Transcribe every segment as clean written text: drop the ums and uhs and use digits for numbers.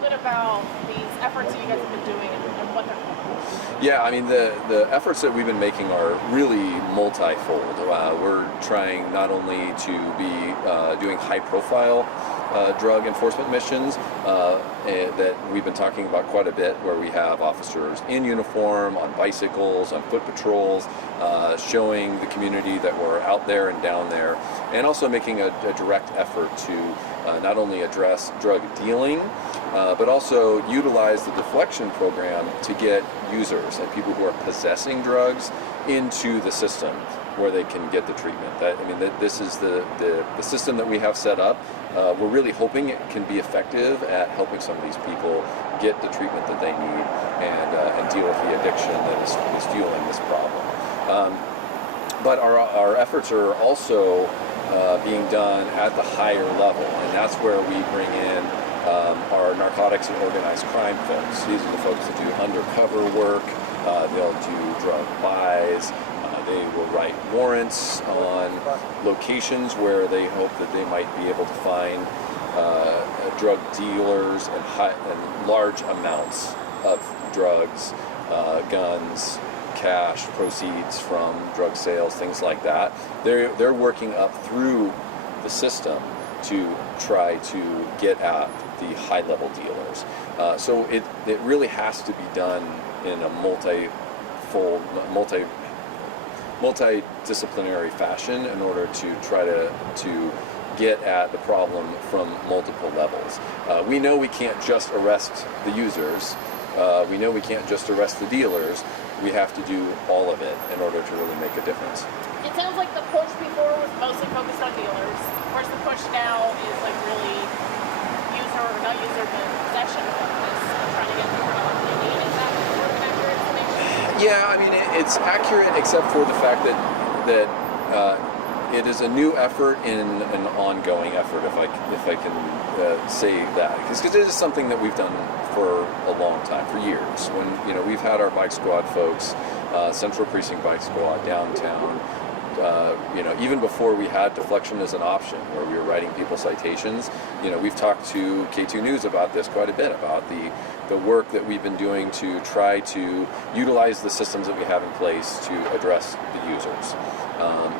little bit about these efforts that you guys have been doing and what they're called? Yeah, I mean, the efforts that we've been making are really multifold. We're trying not only to be doing high-profile drug enforcement missions that we've been talking about quite a bit, where we have officers in uniform, on bicycles, on foot patrols, showing the community that we're out there and down there, and also making a direct effort to not only address drug dealing, but also utilize the deflection program to get users and people who are possessing drugs into the system where they can get the treatment. This is the system that we have set up. We're really hoping it can be effective at helping some of these people get the treatment that they need and deal with the addiction that is fueling this problem. But our efforts are also being done at the higher level, and that's where we bring in our narcotics and organized crime folks. These are the folks that do undercover work. They'll do drug buys. They will write warrants on locations where they hope that they might be able to find drug dealers and large amounts of drugs, guns, cash, proceeds from drug sales, things like that. They're working up through the system to try to get at the high-level dealers. So it really has to be done in a multidisciplinary fashion in order to try to get at the problem from multiple levels. We know we can't just arrest the users. We know we can't just arrest the dealers. We have to do all of it in order to really make a difference. It sounds like the push before was mostly focused on dealers. Of course, the push now is like really not user, but possession focus, trying to get people to opinion. Is that sort of accurate information? Yeah, I mean, it's accurate except for the fact that it is a new effort in an ongoing effort, if I can say that, because it is something that we've done for a long time, for years. When we've had our bike squad folks, Central Precinct Bike Squad downtown. Even before we had deflection as an option, where we were writing people citations, we've talked to Katu News about this quite a bit, about the work that we've been doing to try to utilize the systems that we have in place to address the users.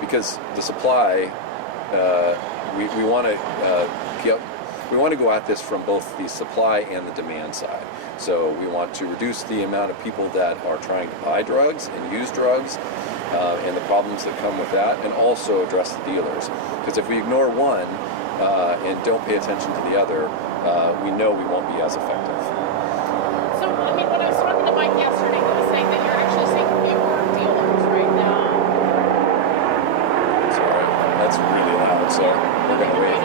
Because the supply, we want to go at this from both the supply and the demand side. So we want to reduce the amount of people that are trying to buy drugs and use drugs, and the problems that come with that, and also address the dealers. Because if we ignore one and don't pay attention to the other, we know we won't be as effective. So, when I was talking to Mike yesterday, he was saying that you're actually seeing fewer dealers right now. Sorry, that's really loud, so we're going to wait.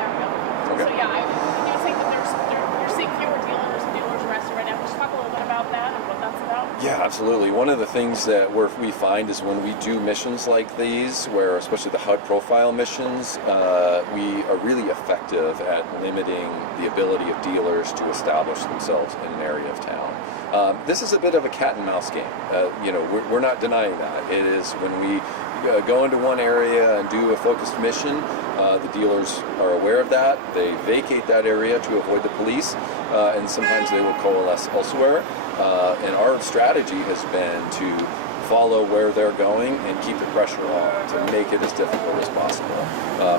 There we go. Okay. So yeah, you were saying that you're seeing fewer dealers arrested right now. Can you talk a little bit about that and what that's about? Yeah, absolutely. One of the things that we find is when we do missions like these, where especially the high-profile missions, we are really effective at limiting the ability of dealers to establish themselves in an area of town. This is a bit of a cat and mouse game. We're not denying that. It is when we go into one area and do a focused mission, the dealers are aware of that. They vacate that area to avoid the police, and sometimes they will coalesce elsewhere. And our strategy has been to follow where they're going and keep the pressure on to make it as difficult as possible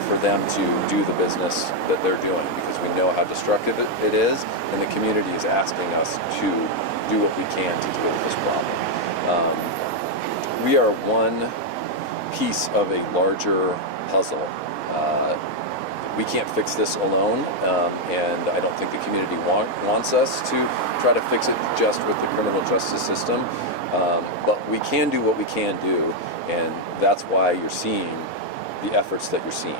for them to do the business that they're doing, because we know how destructive it is, and the community is asking us to do what we can to deal with this problem. We are one piece of a larger puzzle. We can't fix this alone, and I don't think the community wants us to try to fix it just with the criminal justice system, but we can do what we can do, and that's why you're seeing the efforts that you're seeing,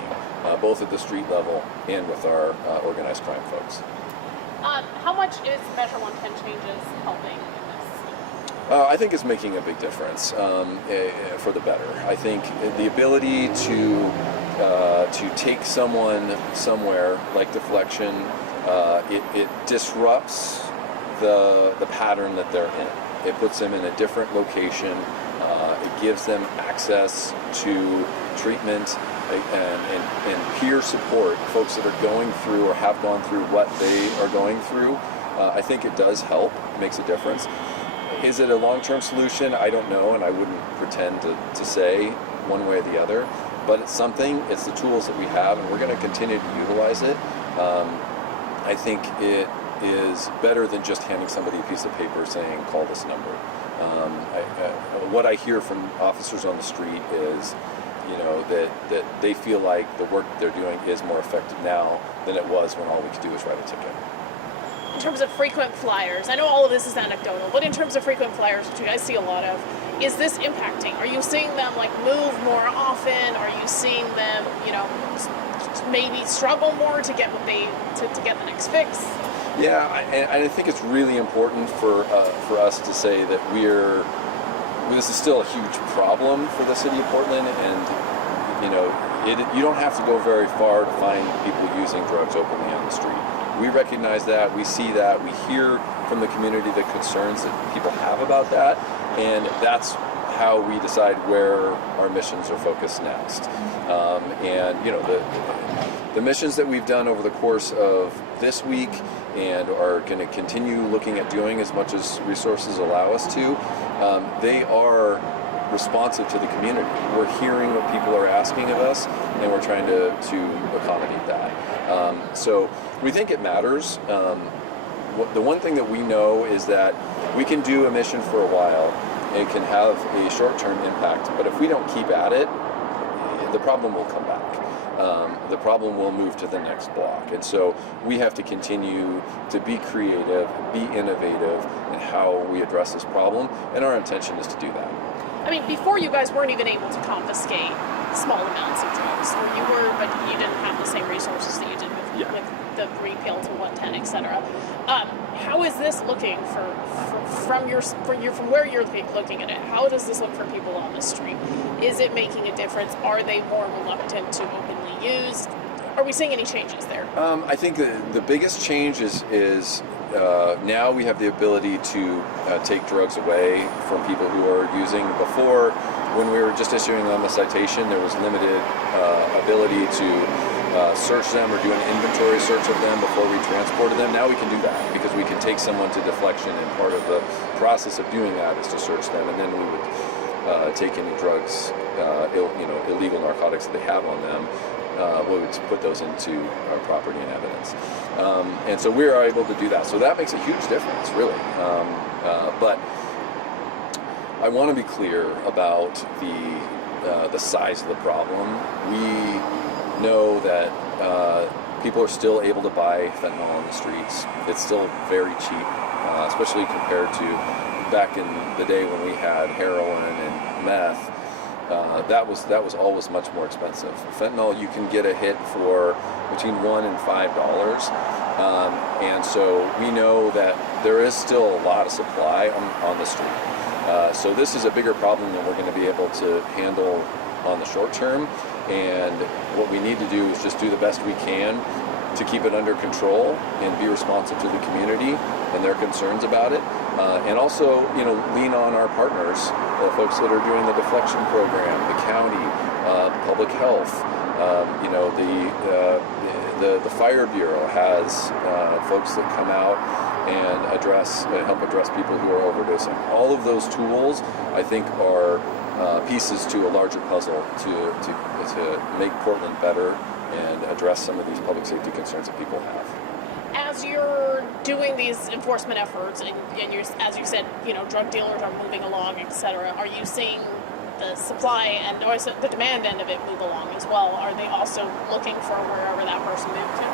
both at the street level and with our organized crime folks. How much is Measure 110 changes helping in this? I think it's making a big difference for the better. I think the ability to take someone somewhere like deflection, it disrupts the pattern that they're in. It puts them in a different location. It gives them access to treatment and peer support, folks that are going through or have gone through what they are going through, I think it does help, makes a difference. Is it a long-term solution? I don't know, and I wouldn't pretend to say one way or the other, but it's something, it's the tools that we have, and we're going to continue to utilize it. I think it is better than just handing somebody a piece of paper saying, call this number. What I hear from officers on the street is, that they feel like the work they're doing is more effective now than it was when all we could do was write a ticket. In terms of frequent flyers, I know all of this is anecdotal, but in terms of frequent flyers, which you guys see a lot of, is this impacting? Are you seeing them move more often? Are you seeing them, maybe struggle more to get to get the next fix? Yeah, and I think it's really important for us to say that this is still a huge problem for the city of Portland, and you don't have to go very far to find people using drugs openly on the street. We recognize that, we see that, we hear from the community the concerns that people have about that, and that's how we decide where our missions are focused next. The missions that we've done over the course of this week and are going to continue looking at doing as much as resources allow us to, they are responsive to the community. We're hearing what people are asking of us, and we're trying to accommodate that. So we think it matters. The one thing that we know is that we can do a mission for a while. It can have a short-term impact, but if we don't keep at it, the problem will come back. The problem will move to the next block. And so we have to continue to be creative, be innovative in how we address this problem, and our intention is to do that. I mean, before you guys weren't even able to confiscate small amounts of drugs, or you were, but you didn't have the same resources that you did with the repeal to 110, etc. How is this looking from where you're looking at it? How does this look for people on the street? Is it making a difference? Are they more reluctant to openly use? Are we seeing any changes there? I think the biggest change is now we have the ability to take drugs away from people who are using. Before, when we were just issuing them a citation, there was limited ability to search them or do an inventory search of them before we transported them. Now we can do that because we can take someone to deflection, and part of the process of doing that is to search them, and then we would take any drugs, illegal narcotics that they have on them. We would put those into our property and evidence. And so we are able to do that. So that makes a huge difference, really. But I want to be clear about the size of the problem. We know that people are still able to buy fentanyl on the streets. It's still very cheap, especially compared to back in the day when we had heroin and meth. That was always much more expensive. Fentanyl, you can get a hit for between $1 and $5, and so we know that there is still a lot of supply on the street. So this is a bigger problem than we're going to be able to handle on the short term, and what we need to do is just do the best we can to keep it under control and be responsive to the community and their concerns about it, and also lean on our partners, the folks that are doing the deflection program, the county, public health. The fire bureau has folks that come out and help address people who are overdosing. All of those tools, I think, are pieces to a larger puzzle to make Portland better and address some of these public safety concerns that people have. As you're doing these enforcement efforts, and you're, as you said, drug dealers are moving along, etc., are you seeing the supply and or the demand end of it move along as well? Are they also looking for wherever that person moved to?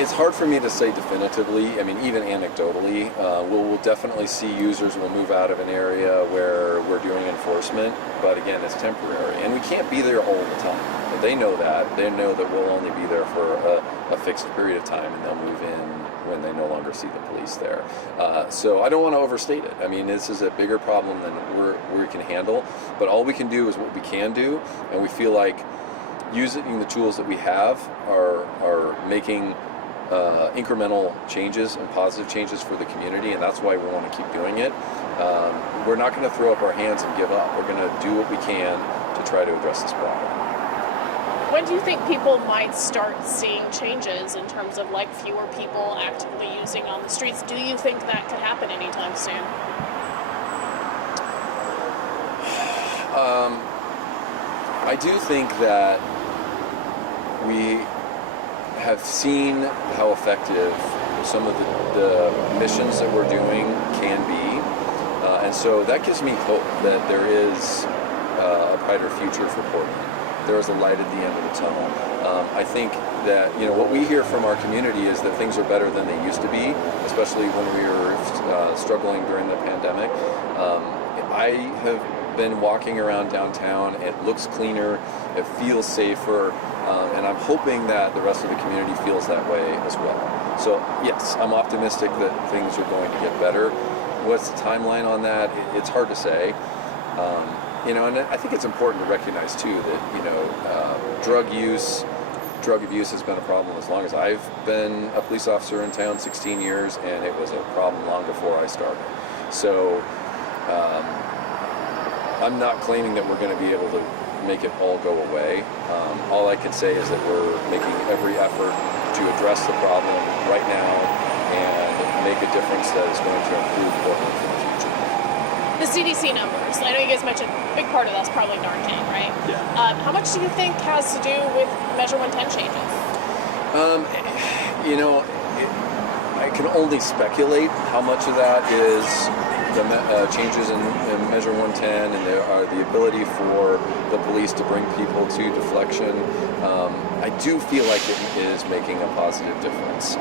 It's hard for me to say definitively. I mean, even anecdotally, we'll definitely see users will move out of an area where we're doing enforcement, but again, it's temporary, and we can't be there all the time. But they know that. They know that we'll only be there for a fixed period of time, and they'll move in when they no longer see the police there. So I don't want to overstate it. I mean, this is a bigger problem than we can handle, but all we can do is what we can do, and we feel like using the tools that we have are making incremental changes and positive changes for the community, and that's why we want to keep doing it. We're not going to throw up our hands and give up. We're going to do what we can to try to address this problem. When do you think people might start seeing changes in terms of like fewer people actively using on the streets? Do you think that could happen anytime soon? I do think that we have seen how effective some of the missions that we're doing can be, and so that gives me hope that there is a brighter future for Portland. There is a light at the end of the tunnel. I think that what we hear from our community is that things are better than they used to be, especially when we were struggling during the pandemic. I have been walking around downtown. It looks cleaner, it feels safer, and I'm hoping that the rest of the community feels that way as well. So yes, I'm optimistic that things are going to get better. What's the timeline on that? It's hard to say. And I think it's important to recognize too that drug abuse has been a problem as long as I've been a police officer in town, 16 years, and it was a problem long before I started. So I'm not claiming that we're going to be able to make it all go away. All I can say is that we're making every effort to address the problem right now and make a difference that is going to improve Portland for the future. The CDC numbers, I know you guys mentioned a big part of that's probably Narcan, right? Yeah. How much do you think has to do with Measure 110 changes? I can only speculate how much of that is the changes in Measure 110 and the ability for the police to bring people to deflection. I do feel like it is making a positive difference.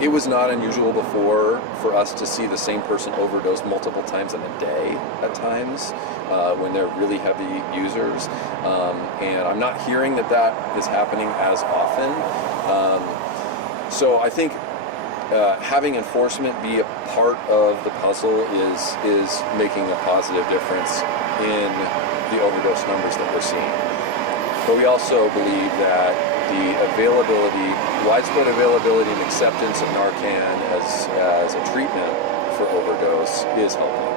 It was not unusual before for us to see the same person overdose multiple times in a day at times when they're really heavy users. And I'm not hearing that is happening as often. So I think having enforcement be a part of the puzzle is making a positive difference in the overdose numbers that we're seeing. But we also believe that the widespread availability and acceptance of Narcan as a treatment for overdose is helping.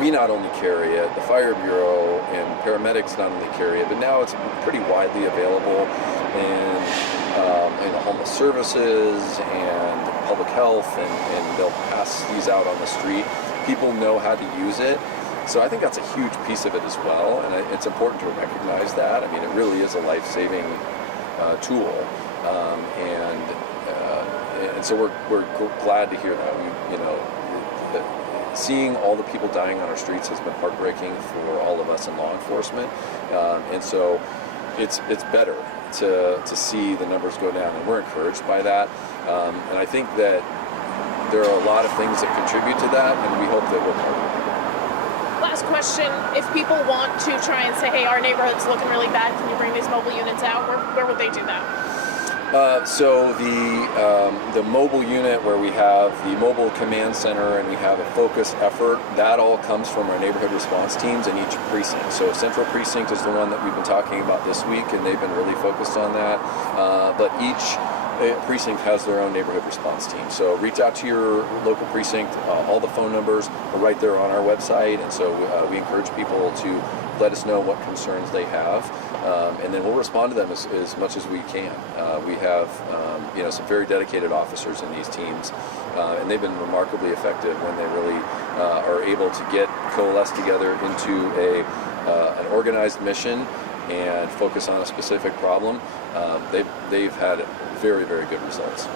We not only carry it, the Fire Bureau and paramedics not only carry it, but now it's pretty widely available in the homeless services and public health, and they'll pass these out on the street. People know how to use it. So I think that's a huge piece of it as well, and it's important to recognize that. I mean, it really is a life-saving tool, and so we're glad to hear that. Seeing all the people dying on our streets has been heartbreaking for all of us in law enforcement, and so it's better to see the numbers go down, and we're encouraged by that. And I think that there are a lot of things that contribute to that, and we hope that we're part of it. Last question, if people want to try and say, hey, our neighborhood's looking really bad, can you bring these mobile units out? Where would they do that? So the mobile unit where we have the mobile command center and we have a focused effort, that all comes from our neighborhood response teams in each precinct. So Central Precinct is the one that we've been talking about this week, and they've been really focused on that. But each precinct has their own neighborhood response team. So reach out to your local precinct. All the phone numbers are right there on our website, and so we encourage people to let us know what concerns they have, and then we'll respond to them as much as we can. We have some very dedicated officers in these teams, and they've been remarkably effective when they really are able to coalesce together into an organized mission and focus on a specific problem. They've had very, very good results.